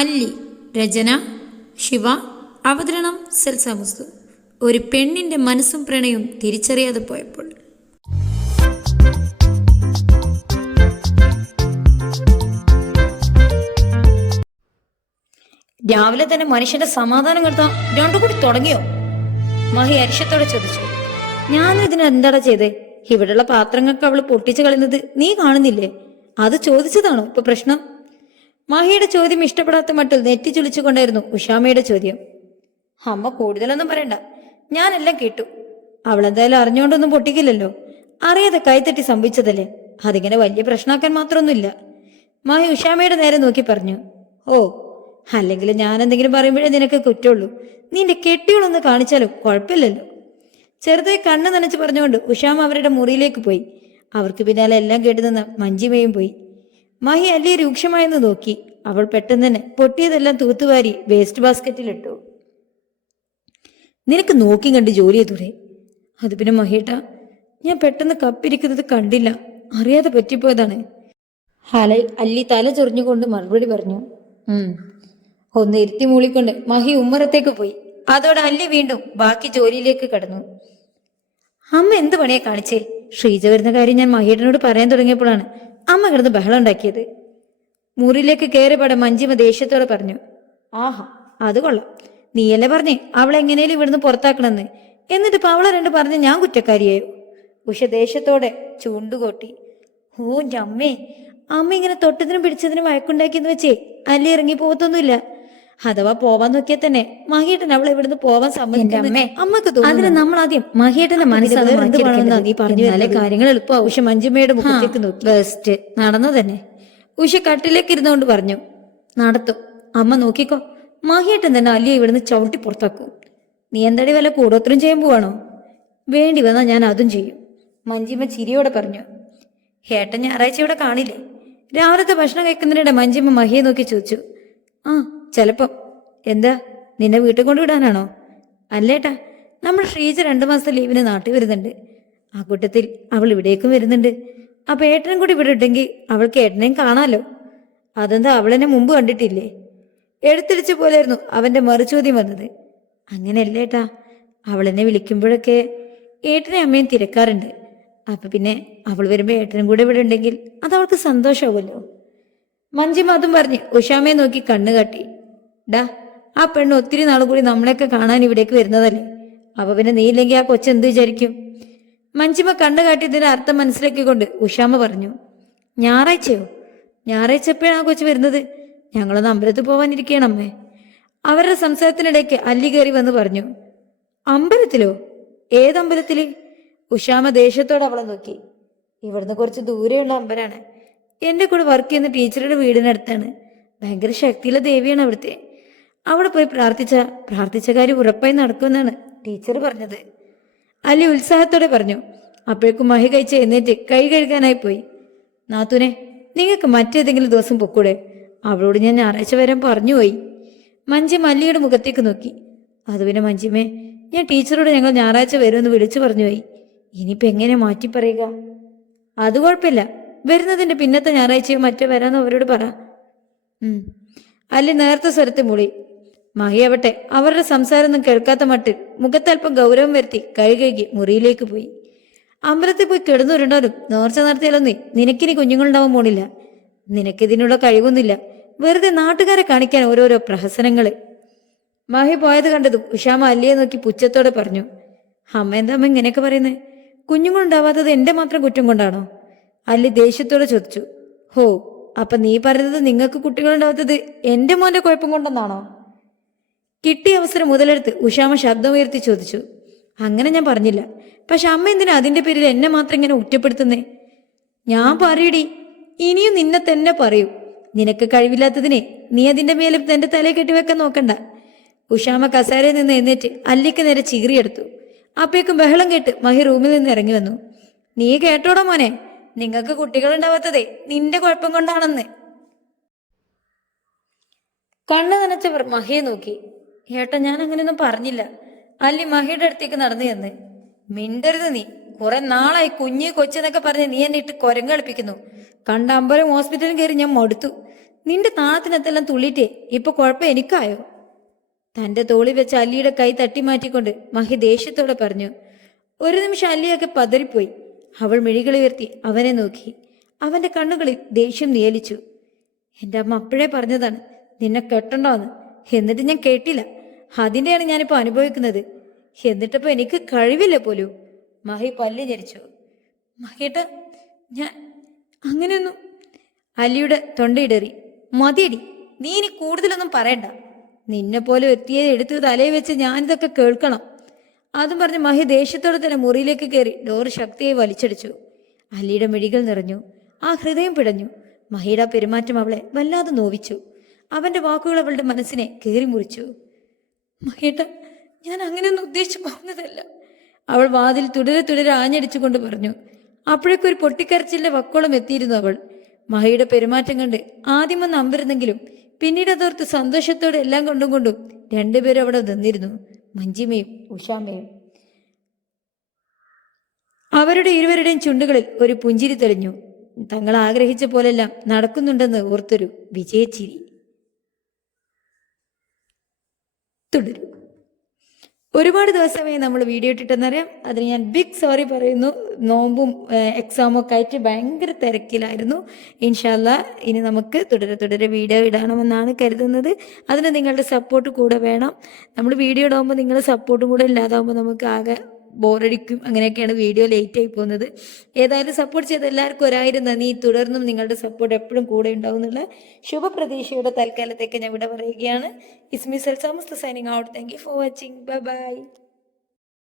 അല്ലി രചന ശിവ അവതരണം സെൽസാമുസ്തു ഒരു പെണ്ണിന്റെ മനസ്സും പ്രണയവും തിരിച്ചറിയാതെ പോയപ്പോൾ. രാവിലെ തന്നെ മനുഷ്യന്റെ സമാധാനം കെടുത്താൻ രണ്ടു കൂടി തുടങ്ങിയോ? മഹി അരിശത്തോടെ ചോദിച്ചു. ഞാൻ ഇതിന് എന്താടാ ചെയ്തേ? ഇവിടെയുള്ള പാത്രങ്ങൾക്ക് അവൾ പൊട്ടിച്ചു കളയുന്നത് നീ കാണുന്നില്ലേ? അത് ചോദിച്ചതാണോ ഇപ്പൊ പ്രശ്നം? മഹിയുടെ ചോദ്യം ഇഷ്ടപ്പെടാത്ത മട്ടിൽ നെറ്റി ചുളിച്ചുകൊണ്ടായിരുന്നു ഉഷാമയുടെ ചോദ്യം. അമ്മ കൂടുതലൊന്നും പറയണ്ട. ഞാനെല്ലാം കേട്ടു. അവളെന്തായാലും അറിഞ്ഞുകൊണ്ടൊന്നും പൊട്ടിക്കില്ലല്ലോ. അറിയാതെ കൈത്തട്ടി സംഭവിച്ചതല്ലേ അതിങ്ങനെ വലിയ പ്രശ്നമാക്കാൻ മാത്രമൊന്നുമില്ല. മാഹി ഉഷാമയുടെ നേരെ നോക്കി പറഞ്ഞു. ഓ അല്ലെങ്കിൽ ഞാൻ എന്തെങ്കിലും പറയുമ്പോഴേ നിനക്ക് കുറ്റമുള്ളൂ. നിന്റെ കെട്ടികളൊന്ന് കാണിച്ചാലും കുഴപ്പമില്ലല്ലോ. ചെറുതായി കണ്ണ് നനച്ച് പറഞ്ഞുകൊണ്ട് ഉഷാമ അവരുടെ മുറിയിലേക്ക് പോയി. അവർക്ക് പിന്നാലെ എല്ലാം കേട്ടു നിന്ന് മഞ്ജിമയും പോയി. മഹി അല്ലേ രൂക്ഷമായെന്ന് നോക്കി. അവൾ പെട്ടെന്ന് പൊട്ടിയതെല്ലാം തൂത്തുവാരി വേസ്റ്റ് ബാസ്ക്കറ്റിലിട്ടു. നിനക്ക് നോക്കി കണ്ട് ജോലി തുറേ അത് പിന്നെ മഹിയേട്ട ഞാൻ പെട്ടെന്ന് കപ്പിരിക്കുന്നത് കണ്ടില്ല. അറിയാതെ പറ്റിപ്പോയതാണ്. ഹല അല്ലി തല ചൊറിഞ്ഞുകൊണ്ട് മറുപടി പറഞ്ഞു. ഒന്ന് ഇരുത്തി മൂളിക്കൊണ്ട് മഹി ഉമ്മറത്തേക്ക് പോയി. അതോടെ അല്ലി വീണ്ടും ബാക്കി ജോലിയിലേക്ക് കടന്നു. അമ്മ എന്ത് പണിയാ കാണിച്ചേ? ശ്രീജ വരുന്ന കാര്യം ഞാൻ മഹിയേട്ടനോട് പറയാൻ തുടങ്ങിയപ്പോഴാണ് അമ്മ കിടന്ന് ബഹളം ഉണ്ടാക്കിയത് മുറിയിലേക്ക് കയറിപ്പാടെ മഞ്ജിമ ദേഷ്യത്തോടെ പറഞ്ഞു ആഹാ അത് കൊള്ളാം. നീയല്ലേ പറഞ്ഞേ അവളെ എങ്ങനെയും ഇവിടുന്ന് പുറത്താക്കണമെന്ന്. എന്നിട്ട് ഇപ്പൊ അവളെ രണ്ട് പറഞ്ഞ് ഞാൻ കുറ്റക്കാരിയായോ? ഉഷ ദേഷ്യത്തോടെ ചൂണ്ടുകൊട്ടി ഓ ഞമ്മേ അമ്മ ഇങ്ങനെ തൊട്ടതിനും പിടിച്ചതിനും വഴക്കുണ്ടാക്കിയെന്ന് വെച്ചേ അല്ലേ ഇറങ്ങി പോകത്തൊന്നുമില്ല അഥവാ പോവാൻ നോക്കിയാൽ തന്നെ മഹിയേട്ടൻ അവളെ ഇവിടുന്ന് പോവാൻ സമ്മതിക്കുന്നേ അമ്മയ്ക്ക് അതിന് നമ്മൾ ആദ്യം മഹിയേട്ടന്റെ മനസ്സിലാ നീ കാര്യങ്ങൾ എളുപ്പമാവും. ഉഷ മഞ്ജുമ്മയുടെ മുഖത്തേക്ക് നോക്കി. ബെസ്റ്റ് നടന്നു തന്നെ. ഉഷ കട്ടിലേക്ക് ഇരുന്നുകൊണ്ട് പറഞ്ഞു നടത്തു. അമ്മ നോക്കിക്കോ. മഹിയേട്ടൻ തന്നെ അല്ലിയെ ഇവിടുന്ന് ചവിട്ടി പുറത്താക്കും. നീ എന്തടി വല്ല കൂടോത്രം ചെയ്യാൻ പോവാണോ? വേണ്ടി വന്നാൽ ഞാൻ അതും ചെയ്യും. മഞ്ജിമ ചിരിയോടെ പറഞ്ഞു ഏട്ടൻ ഞായറാഴ്ച ഇവിടെ കാണില്ലേ? രാവിലത്തെ ഭക്ഷണം കഴിക്കുന്നതിനിടെ മഞ്ജിമ മഹിയെ നോക്കി ചോദിച്ചു ആ ചിലപ്പം. എന്താ? നിന്നെ വീട്ടിൽ കൊണ്ടുവിടാനാണോ? അല്ലേട്ടാ നമ്മൾ ശ്രീജ രണ്ട് മാസം ലീവിന് നാട്ടിൽ വരുന്നുണ്ട്. ആ കൂട്ടത്തിൽ അവൾ ഇവിടേക്കും വരുന്നുണ്ട്. അപ്പൊ ഏട്ടനും കൂടി ഇവിടെ ഉണ്ടെങ്കിൽ അവൾക്ക് ഏട്ടനെയും കാണാലോ? അതെന്താ അവളെന്നെ മുമ്പ് കണ്ടിട്ടില്ലേ? എടുത്തിടിച്ച പോലെയായിരുന്നു അവന്റെ മറുചോദ്യം വന്നത്. അങ്ങനെയല്ലേട്ടാ അവളെന്നെ വിളിക്കുമ്പോഴൊക്കെ ഏട്ടനെ അമ്മയും തിരക്കാറുണ്ട്. അപ്പൊ പിന്നെ അവൾ വരുമ്പോ ഏട്ടനും കൂടെ ഇവിടെ ഉണ്ടെങ്കിൽ അത് അവൾക്ക് സന്തോഷമാവുമല്ലോ മഞ്ജിമ അതും പറഞ്ഞ് ഉഷാമയെ നോക്കി കണ്ണു കാട്ടി ഡാ ആ പെണ്ണ് ഒത്തിരി നാൾ കൂടി നമ്മളെയൊക്കെ കാണാൻ ഇവിടേക്ക് വരുന്നതല്ലേ? അപ്പൊ പിന്നെ നീയില്ലെങ്കിൽ ആ കൊച്ചെന്ത് വിചാരിക്കും? മഞ്ചിമ കണ്ണു കാട്ടിയതിന്റെ അർത്ഥം മനസ്സിലാക്കിക്കൊണ്ട് ഉഷാമ പറഞ്ഞു ഞായറാഴ്ചയോ? ഞായറാഴ്ച എപ്പോഴാണ് ആ കൊച്ചു വരുന്നത്? ഞങ്ങളൊന്ന് അമ്പലത്തിൽ പോവാനിരിക്കുകയാണ് അമ്മേ. അവരുടെ സംസാരത്തിനിടയ്ക്ക് അല്ലി കയറി വന്ന് പറഞ്ഞു അമ്പലത്തിലോ? ഏതമ്പലത്തിൽ? ഉഷാമ ദേഷ്യത്തോടെ അവളെ നോക്കി ഇവിടുന്ന് കുറച്ച് ദൂരെയുള്ള അമ്പലമാണ് എന്റെ കൂടെ വർക്ക് ചെയ്യുന്ന ടീച്ചറുടെ വീടിനടുത്താണ്. ഭയങ്കര ശക്തിയുള്ള ദേവിയാണ് അവിടുത്തെ. അവിടെ പോയി പ്രാർത്ഥിച്ച പ്രാർത്ഥിച്ച കാര്യം ഉറപ്പായി നടക്കുമെന്നാണ് ടീച്ചർ പറഞ്ഞത്. അല്ലി ഉത്സാഹത്തോടെ പറഞ്ഞു അപ്പോഴേക്കും മഹി കഴിച്ച് എഴുന്നേറ്റ് കൈ കഴുകാനായി പോയി. നാത്തുനെ നിങ്ങൾക്ക് മറ്റേതെങ്കിലും ദിവസം പൊക്കൂടെ? അവളോട് ഞാൻ ഞായറാഴ്ച വരാൻ പറഞ്ഞുപോയി മഞ്ജി മല്ലിയുടെ മുഖത്തേക്ക് നോക്കി. അത് പിന്നെ മഞ്ജിമേ ഞാൻ ടീച്ചറോട് ഞങ്ങൾ ഞായറാഴ്ച വരുമെന്ന് വിളിച്ചു പറഞ്ഞു പോയി. ഇനിയിപ്പോ എങ്ങനെ മാറ്റി പറയുക? അത് കുഴപ്പമില്ല. വരുന്നതിന്റെ പിന്നത്തെ ഞായറാഴ്ചയോ മറ്റോ വരാന്ന് അവരോട് പറ. അല്ലി നേരത്തെ സ്വരത്തെ മൂളി. മഹിയാവട്ടെ അവരുടെ സംസാരമൊന്നും കേൾക്കാത്ത മട്ടിൽ മുഖത്തല്പം ഗൗരവം വരുത്തി കഴുകഴുകി കഴുകി മുറിയിലേക്ക് പോയി. അമ്പലത്തിൽ പോയി കിടന്നുരുണ്ടാലും നേർച്ച നടത്തിയാലൊന്നേ നിനക്കിനി കുഞ്ഞുങ്ങളുണ്ടാവാൻ പോണില്ല. നിനക്കിതിനുള്ള കഴിവൊന്നുമില്ല. വെറുതെ നാട്ടുകാരെ കാണിക്കാൻ ഓരോരോ പ്രഹസനങ്ങൾ. മാഹി പോയത് കണ്ടതും ഉഷാമ അല്ലിയെ നോക്കി പുച്ഛത്തോടെ പറഞ്ഞു അമ്മ എന്താ അമ്മ ഇങ്ങനെയൊക്കെ പറയുന്നത് കുഞ്ഞുങ്ങളുണ്ടാവാത്തത് എന്റെ മാത്രം കുറ്റം കൊണ്ടാണോ? അല്ലി ദേഷ്യത്തോടെ ചോദിച്ചു ഹോ അപ്പൊ നീ പറയുന്നത് നിങ്ങൾക്ക് കുട്ടികളുണ്ടാവാത്തത് എന്റെ മോന്റെ കുഴപ്പം കൊണ്ടെന്നാണോ? കിട്ടിയ അവസരം മുതലെടുത്ത് ഉഷാമ ശബ്ദമുയർത്തി ചോദിച്ചു. അങ്ങനെ ഞാൻ പറഞ്ഞില്ല. പക്ഷെ അമ്മ എന്തിനാ അതിന്റെ പേരിൽ എന്നെ മാത്രം ഇങ്ങനെ കുറ്റപ്പെടുത്തുന്നേ? ഞാൻ പറയടി ഇനിയും നിന്നെ തന്നെ പറയൂ. നിനക്ക് കഴിവില്ലാത്തതിനെ നീ അതിന്റെ മേലെ തന്റെ തലയെ കെട്ടിവെക്കാൻ നോക്കണ്ട. ഉഷാമ കസാരയിൽ നിന്ന് എഴുന്നേറ്റ് അല്ലിക്ക് നേരെ ചീറിയെടുത്തു. അപ്പേക്കും ബഹളം കേട്ട് മഹി റൂമിൽ നിന്ന് ഇറങ്ങി വന്നു. നീ കേട്ടോടോ മോനെ? നിങ്ങൾക്ക് കുട്ടികളുണ്ടാവാത്തതേ നിന്റെ കുഴപ്പം കൊണ്ടാണെന്ന്. കണ്ണു നനച്ചവർ മഹിയെ നോക്കി. ഏട്ടാ ഞാൻ അങ്ങനെയൊന്നും പറഞ്ഞില്ല. അല്ലി മഹിയുടെ അടുത്തേക്ക് നടന്നു ചെന്ന്. മിണ്ടരുത് നീ. കുറെ നാളായി കുഞ്ഞ് കൊച്ചെന്നൊക്കെ പറഞ്ഞ് നീ എന്നെ ഇട്ട് കുരങ്ങ് കളിപ്പിക്കുന്നു. കണ്ട അമ്പലം ഹോസ്പിറ്റലിൽ കയറി ഞാൻ മടുത്തു. നിന്റെ താളത്തിനകത്തെല്ലാം തുള്ളിട്ടേ ഇപ്പൊ കുഴപ്പം എനിക്കായോ? തന്റെ തോളി വെച്ച് അല്ലിയുടെ കൈ തട്ടി മാറ്റിക്കൊണ്ട് മഹി ദേഷ്യത്തോടെ പറഞ്ഞു. ഒരു നിമിഷം അല്ലിയൊക്കെ പതറിപ്പോയി. അവൾ മിഴികളി ഉയർത്തി അവനെ നോക്കി. അവന്റെ കണ്ണുകളിൽ ദേഷ്യം നിയലിച്ചു എന്റെ അമ്മ അപ്പോഴേ പറഞ്ഞതാണ് നിന്നെ കെട്ടണ്ടോന്ന്. എന്നിട്ട് ഞാൻ കേട്ടില്ല. അതിന്റെയാണ് ഞാനിപ്പോൾ അനുഭവിക്കുന്നത്. എന്നിട്ടപ്പോൾ എനിക്ക് കഴിവില്ല പോലും. മഹി പല്ല് ഞരിച്ചു. മഹിയേട്ട ഞാൻ അങ്ങനെയൊന്നും അലിയുടെ തൊണ്ടയിടറി മതിയടി നീ ഇനി കൂടുതലൊന്നും പറയണ്ട. നിന്നെ പോലെ എത്തിയത് എടുത്ത് തലയിൽ വെച്ച് ഞാനിതൊക്കെ കേൾക്കണം. അതും പറഞ്ഞ് മഹി ദേഷ്യത്തോടെ തന്നെ മുറിയിലേക്ക് കയറി ഡോർ ശക്തിയായി വലിച്ചടിച്ചു. അലിയുടെ മിഴികൾ നിറഞ്ഞു. ആ ഹൃദയം പിടഞ്ഞു. മഹിയുടെ പെരുമാറ്റം അവളെ വല്ലാതെ നോവിച്ചു. അവന്റെ വാക്കുകൾ അവളുടെ മനസ്സിനെ കീറി മുറിച്ചു. മഹിയേട്ട ഞാൻ അങ്ങനെയൊന്നും ഉദ്ദേശിച്ചു പോകുന്നതല്ല അവൾ വാതിൽ തുടരെ തുടരെ ആഞ്ഞടിച്ചുകൊണ്ട് പറഞ്ഞു അപ്പോഴേക്കൊരു പൊട്ടിക്കരച്ചിലെ വക്കോളം എത്തിയിരുന്നു അവൾ. മഹയുടെ പെരുമാറ്റം കണ്ട് ആദ്യം ഒന്ന് അമ്പരുന്നെങ്കിലും പിന്നീട് അതോർത്ത് സന്തോഷത്തോടെ എല്ലാം കൊണ്ടും കൊണ്ടും രണ്ടുപേരും അവിടെ നിന്നിരുന്നു മഞ്ജിമയും ഉഷാമയും അവരുടെ ഇരുവരുടെയും ചുണ്ടുകളിൽ ഒരു പുഞ്ചിരി തെളിഞ്ഞു. തങ്ങൾ ആഗ്രഹിച്ച പോലെല്ലാം നടക്കുന്നുണ്ടെന്ന് ഓർത്തൊരു വിജയച്ചിരി തുടരും ഒരുപാട് ദിവസമായി നമ്മൾ വീഡിയോ ഇട്ടിട്ടെന്നറിയാം. അതിന് ഞാൻ ബിഗ് സോറി പറയുന്നു. നോമ്പും എക്സാമും ഒക്കെ ആയിട്ട് ഭയങ്കര തിരക്കിലായിരുന്നു. ഇൻഷാല്ല ഇനി നമുക്ക് തുടരെ തുടരെ വീഡിയോ ഇടണമെന്നാണ് കരുതുന്നത്. അതിന് നിങ്ങളുടെ സപ്പോർട്ട് കൂടെ വേണം. നമ്മൾ വീഡിയോ ഇടുമ്പോൾ നിങ്ങളുടെ സപ്പോർട്ടും കൂടെ ഇല്ലാതാകുമ്പോൾ നമുക്ക് ആകെ ബോറടിക്കും അങ്ങനെയൊക്കെയാണ് വീഡിയോ ലേറ്റ് ആയി പോകുന്നത്. ഏതായാലും സപ്പോർട്ട് ചെയ്ത എല്ലാവർക്കും ഒരായിരം നന്ദി. തുടർന്നും നിങ്ങളുടെ സപ്പോർട്ട് എപ്പോഴും കൂടെ ഉണ്ടാവും എന്നുള്ള ശുഭപ്രതീക്ഷയുടെ തൽക്കാലത്തേക്ക് ഞാൻ ഇവിടെ പറയുകയാണ്. Ismi cell Samastha signing out thank you for watching bye bye